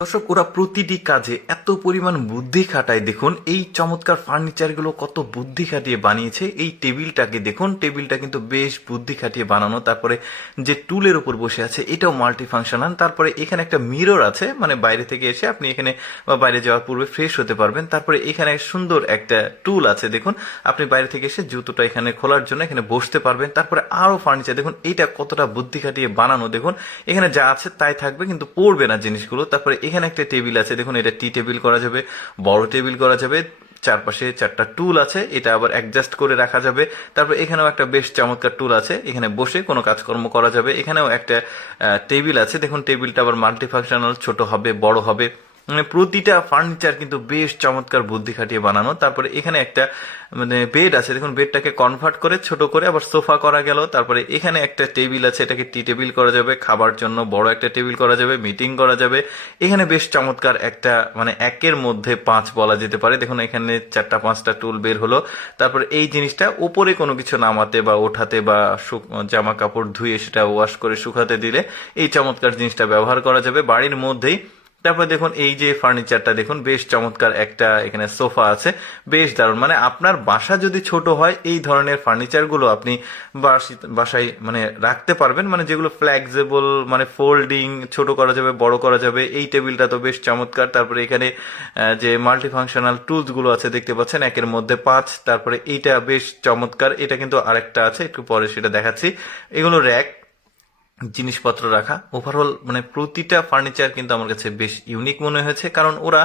দর্শক, ওরা প্রতিটি কাজে এত পরিমাণ বুদ্ধি খাটায়। দেখুন এই চমৎকার ফার্নিচারগুলো কত বুদ্ধি খাটিয়ে বানিয়েছে। এই টেবিলটাকে দেখুন, টেবিলটা কিন্তু বেশ বুদ্ধি খাটিয়ে বানানো। তারপরে যে টুলের উপর বসে আছে এটাও মাল্টি ফাংশনাল। তারপরে এখানে একটা মিরর আছে, মানে বাইরে থেকে এসে আপনি এখানে বা বাইরে যাওয়ার পূর্বে ফ্রেশ হতে পারবেন। তারপরে এখানে সুন্দর একটা টুল আছে, দেখুন আপনি বাইরে থেকে এসে জুতোটা এখানে খোলার জন্য এখানে বসতে পারবেন। তারপরে আরো ফার্নিচার দেখুন, এইটা কতটা বুদ্ধি খাটিয়ে বানানো। দেখুন এখানে যা আছে তাই থাকবে, কিন্তু পড়বে না জিনিসগুলো। তারপরে এখানে একটা টেবিল আছে, দেখুন এটা টি টেবিল করা যাবে, বড় টেবিল করা যাবে। চারপাশে চারটা টুল আছে, এটা আবার অ্যাডজাস্ট করে রাখা যাবে। তারপর এখানেও একটা বেশ চমৎকার টুল আছে, এখানে বসে কোনো কাজকর্ম করা যাবে। এখানেও একটা টেবিল আছে, দেখুন টেবিলটা আবার মাল্টি ফাংশনাল, ছোট হবে বড় হবে। মানে প্রতিটা ফার্নিচার কিন্তু বেশ চমৎকার বুদ্ধি খাটিয়ে বানানো। তারপরে এখানে একটা মানে বেড আছে, দেখুন বেডটাকে কনভার্ট করে ছোট করে আবার সোফা করা গেল। তারপরে এখানে একটা টেবিল আছে, এটাকে টি টেবিল করা যাবে, খাবার জন্য বড় একটা টেবিল করা যাবে, মিটিং করা যাবে। এখানে বেশ চমৎকার একটা মানে একের মধ্যে পাঁচ বলা যেতে পারে। দেখুন এখানে চারটা পাঁচটা টুল বের হলো। তারপরে এই জিনিসটা উপরে কোনো কিছু নামাতে বা ওঠাতে বা জামা কাপড় ধুয়ে সেটা ওয়াশ করে শুকাতে দিলে এই চমৎকার জিনিসটা ব্যবহার করা যাবে বাড়ির মধ্যেই। তারপর দেখুন এই যে ফার্নিচারটা দেখুন, বেশ চমৎকার একটা এখানে সোফা আছে, বেশ দারুণ। মানে আপনার বাসা যদি ছোট হয় এই ধরনের ফার্নিচারগুলো আপনি বাসায় মানে রাখতে পারবেন, মানে যেগুলো ফ্লেক্সিবল, মানে ফোল্ডিং, ছোট করা যাবে বড় করা যাবে। এই টেবিলটা তো বেশ চমৎকার। তারপরে এখানে যে মাল্টি ফাংশনাল টুলস গুলো আছে দেখতে পাচ্ছেন, একের মধ্যে পাঁচ। তারপরে এইটা বেশ চমৎকার, এটা কিন্তু আরেকটা আছে, একটু পরে সেটা দেখাচ্ছি। এগুলো র্যাক, জিনিসপত্র রাখা। ওভারঅল মানে প্রতিটা ফার্নিচার কিন্তু আমার কাছে বেশ ইউনিক মনে হয়েছে, কারণ ওরা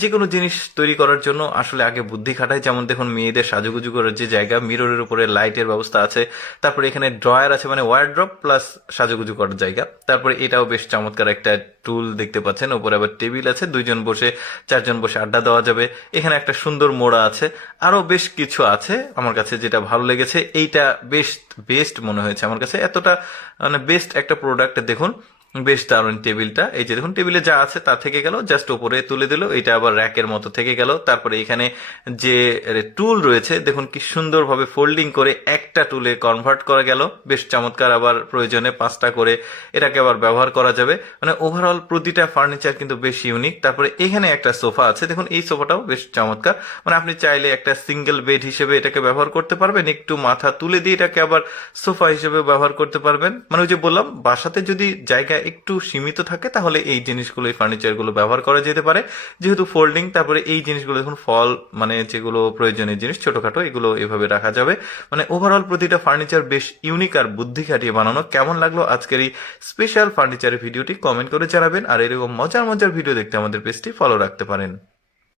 যে কোনো জিনিস তৈরি করার জন্য আসলে আগে বুদ্ধি খাটায়। যেমন দেখুন মেয়েদের সাজুগুজু করার যে জায়গা, মিররের উপরে লাইটের ব্যবস্থা আছে। তারপরে এখানে ড্রয়ার আছে, মানে ওয়ারড্রপ প্লাস সাজুগুজু করার জায়গা। তারপরে এটাও বেশ চমৎকার একটা টুল দেখতে পাচ্ছেন। উপরে আবার টেবিল আছে, দুইজন বসে চারজন বসে আড্ডা দেওয়া যাবে। এখানে একটা সুন্দর মোড়া আছে, আরো বেশ কিছু আছে। আমার কাছে যেটা ভালো লেগেছে এইটা বেশ বেস্ট মনে হয়েছে আমার কাছে, এতটা মানে বেস্ট একটা প্রোডাক্ট। দেখুন বেশ দারুণ টেবিলটা। এই যে দেখুন টেবিলে যা আছে তা থেকে গেল, জাস্ট উপরে তুলে দিল, এটা আবার র্যাকের মতো থেকে গেল। তারপরে এখানে যে টুল রয়েছে দেখুন কি সুন্দরভাবে ফোল্ডিং করে একটা টুলে কনভার্ট করা গেল, বেশ চমৎকার। আবার প্রয়োজনে পাঁচটা করে এটাকে আবার ব্যবহার করা যাবে। মানে ওভারঅল প্রতিটা ফার্নিচার কিন্তু বেশ ইউনিক। তারপরে এখানে একটা সোফা আছে, দেখুন এই সোফাটাও বেশ চমৎকার। মানে আপনি চাইলে একটা সিঙ্গেল বেড হিসেবে এটাকে ব্যবহার করতে পারবেন, একটু মাথা তুলে দিয়ে এটাকে আবার সোফা হিসেবে ব্যবহার করতে পারবেন। মানে ওই যে বললাম, বাসাতে যদি জায়গা একটু সীমিত থাকে তাহলে এই জিনিসগুলো, এই ফার্নিচারগুলো ব্যবহার করা যেতে পারে, যেহেতু ফোল্ডিং। তারপরে এই জিনিসগুলো দেখুন ফল, মানে যেগুলো প্রয়োজনীয় জিনিস ছোটখাটো, এগুলো এভাবে রাখা যাবে। মানে ওভারঅল প্রতিটা ফার্নিচার বেশ ইউনিক আর বুদ্ধি খাটিয়ে বানানো। কেমন লাগলো আজকের এই স্পেশাল ফার্নিচারের ভিডিওটি কমেন্ট করে জানাবেন। আর এরকম মজার মজার ভিডিও দেখতে আমাদের পেজটি ফলো রাখতে পারেন।